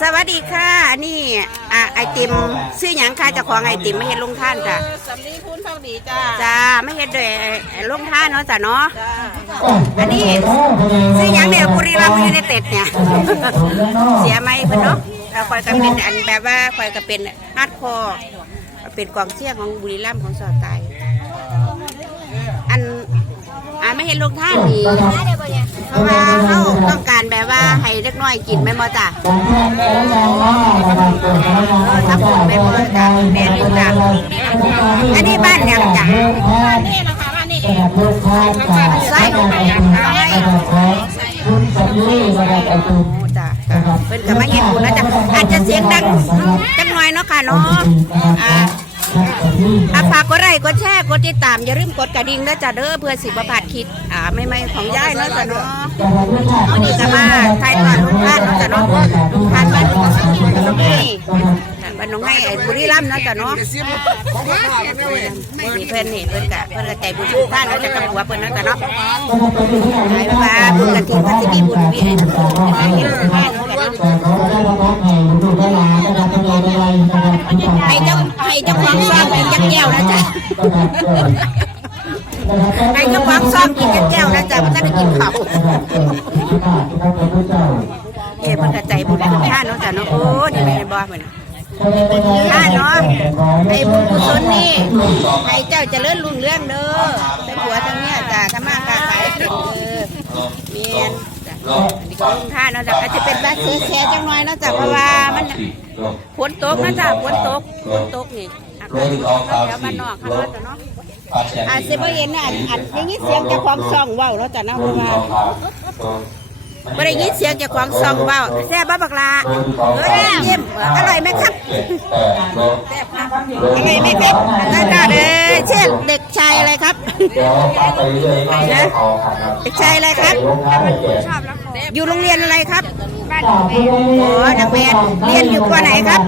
สวัสดีค่ะ อันนี้อะไอติมซื้อหยังค่ะเจ้าของไอติมไม่เห็นลงท่านจ้ะสำลีคุณทองดีจ้าจ้าไม่เห็นด้วยลงท่านเนาะจ้ะเนาะจ้าอันนี้ซื้อหยังเนี่ยบุรีรัมย์ยูไนเต็ดเนี่ยเสียไหมเพิ่นเนาะเราคอยก็เป็นอันแบบว่าคอยก็เป็นฮาร์ดคอร์เป็นกองเชียร์ของบุรีรัมย์ของสอดไตอันอ่าไม่เห็นลงท่านดีเพราะว่าเขาต้องการ แบบว่าให้เล็กน้อยกินไหมมอจ้ะทับผมไม่พอจ้ะแม่นี่จ้ะอันนี้บ้านยังจ้ะนี่นะคะว่านี่เองไส้ของมันยังไส้โอ้จ้ะจ้ะเพิ่นก็มาเห็นบุญแล้วจ้ะอาจจะเสียงดังจังหน่อยเนาะค่ะเนาะอ่า อะฝากกดไลค์กดแชร์กดติดตาม อย่าลืมกดกระดิ่งนะจ้ะเด้อเพื่อสิบประพาดคิด อ่าไม่ไม่ของย่ายเนาะจ้ะเนาะวันนี้ก็มาไทยตอนลุงท่านเนาะจ้ะเนาะลุงท่านบ้านลุงให้บ้านน้องให้ไอ้บุรีรัมย์เนาะจ้ะเนาะนี่เพิ่อนนี่เพิ่อนกะเพิ่อนกะใจบุญทุกท่านเนาะจะกับหัวเพิ่นเนาะจ้ะเนาะไปว่าบุญกระทินพันธิมีบุญวิไอ้ทุกท่านเนาะจ้ะเนาะ ให้เจ้าของซ่อมกินจักแก้วนะจ๊ะบ่ทันได้กินข้าวเอ้เพิ่นกระใจบุญทุกท่านเนาะจ้ะเนาะโอ้นี่แม่นบ่เพิ่นน่ะถ้าเนาะไอ้บุญกุศลนี่ให้เจ้าเจริญรุ่งเรื่องเด้อแต่ผัวทั้งเนี้ยจ้ะทำมาค้าขายเก่งเด้อเมียนจ้ะอันนี้ก็ลงท่าเนาะจ้ะอาจจะเป็นบ้านซื้อแค่จังน้อยเนาะจ้ะเพราะว่ามันฝนตกนะจ้ะฝนตกฝนตกนี่อากาศแถวบ้านนอกข้างนอกจ้ะเนาะ อาจจะไม่เห็นนะอันอันอย่างนี้เสียงเจะคล้าของซ่องเว้าเนาะจ้ะเนาะเพราะว่าไม่ได้ยินเสียงเจะคล้าของซ่องเว้าแซ่บบ้าบักลาเอ้ยเยี่ยมอร่อยไหมครับอะไรไหมครับนั่นก็เลยเช่นเด็กชายอะไรครับเด็กชายอะไรครับอยู่โรงเรียนอะไรครับอ๋อนักเรียนเรียนอยู่ปไหนครับ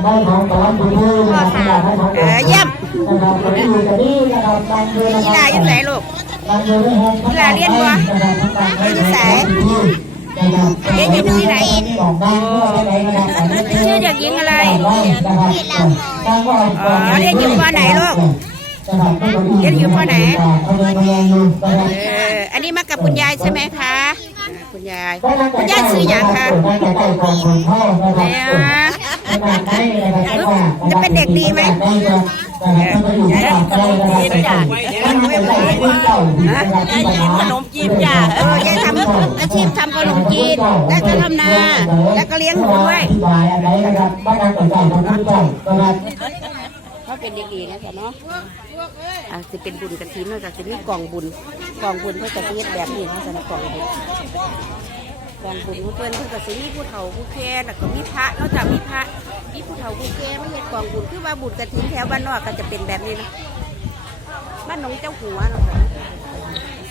เออเยี่ยม ยี่ลาอยู่ไหนลูกยีลาเรียนบ่เรียนอยู่ไหนเรียนอยู่ที่ไหนชื่อเด็กหญิงอะไรอ๋อเรียนอยู่ปไหนลูกเรียนอยู่ปไหนเออ อันนี้มากับคุณยายใช่ไหมคะอ่าคุณยาย คุณยายซื้ออย่างคะเนี่ จะเป็นเด็กดีไหมขนมจีนจ้ะเออยายทำอาชีพทำขนมจีนแล้วก็ทำนา แล้วก็เลี้ยงหนูด้วยเขาเป็นเด็กดีนะจ๊ะเนาะอะจะเป็นบุญกระถินเนาะจากจะมีกองบุญกองบุญเพื่อจะเฮ็ดแบบนี้เนาะสำหรับกองบุญ กองบุญของเพื่อนเพื่อจะมีผู้เฒ่าผู้แก่แล้วก็มีพระนอกจากมีพระมีผู้เฒ่าผู้แก่ไม่เฮ็ดกองบุญคือว่าบุญกระถินแถวบ้านนอกก็จะเป็นแบบนี้เนาะบ้านหนองเจ้าหัวเนาะ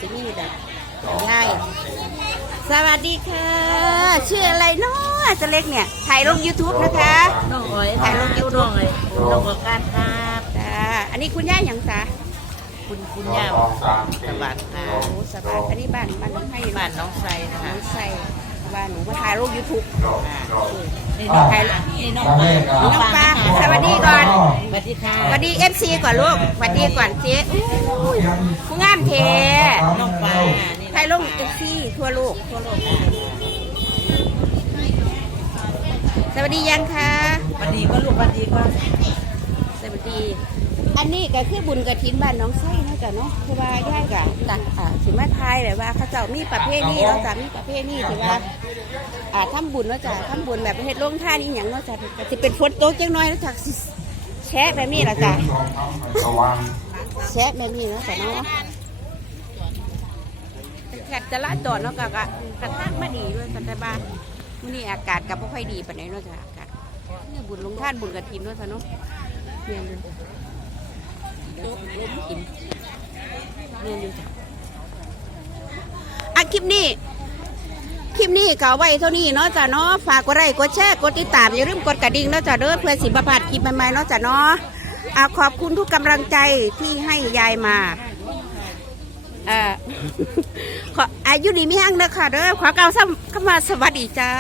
จะมีแบบง่ายสวัสดีค่ะ ชื่ออะไรเนาะจะเล็กเนี่ย ถ่ายลง YouTube นะคะน้องอ้อยถ่ายลง YouTube เลยน้องประการครับจ้าอันนี้คุณย่าหยังสา คุณคุณย่าสวัสดิ์ค่ะโอ้สบายอันนี้บ้านบ้านน้องให้บ้านน้องไซนะน้คะองใส่บ้านหนูมาถ่ายรูปยูทูบนี่น้องไนี่น้องปลาน้องปลาสวัสดีก่อนสวัสดีค่ะสวัสดีเอฟซีก่อนลูกสวัสดีก่อนเจ๊อุ้ยผู้งามเทน้องปลานี่ถ่ายลงเอฟซีทั่วโลกทั่วโลกสวัสดียังคะสวัสดีก็ลูกสวัสดีก็สวัสดี อันนี้ก็คือบุญกระถินบ้านน้องไส้เนาะจ้ะเนาะคือว่าย่ายกะตัดอ่าสิมาทายเลยว่าเขาเจ้ามีประเภทนี้เนาะจ้ะมีประเภทนี้ที่ว่าอ่าทำบุญเนาะจ้ะทำบุญแบบประเภทลงท่านอีหยังเนาะจ้ะก็จะเป็นฝนตกจังน้อยเนาะจ้ะสิแชะแบบนี้ละจ้ะแชะแบบนี้เนาะจ้ะเนาะแขกจะลาจอดเนาะกะกะกระทากมาดีด้วยกันตบานมื้อนี้อากาศก็บ่ค่อยดีปานใดเนาะจ้ะอากาศนี่บุญลงท่านบุญกระถินเนาะจ้ะเนาะเนี่ย เลยกินเนี่ยอยู่จ้ะอะคลิปนี้ คลิปนี้ก็เอาไว้เท่านี้เนาะจ้ะเนาะฝากกดไลค์กดแชร์กดติดตามอย่าลืมกดกระดิ่งเนาะจ้ะเด้อเพื่อสิบประพลาดคลิปใหม่ๆเนาะจ้ะเนาะอ่าขอบคุณทุกกำลังใจที่ให้ยายมาเอ่อขออายุดีไม่แห้งเด้อค่ะเด้อขอกล่าวซ้ำเข้ามาสวัสดีจ้า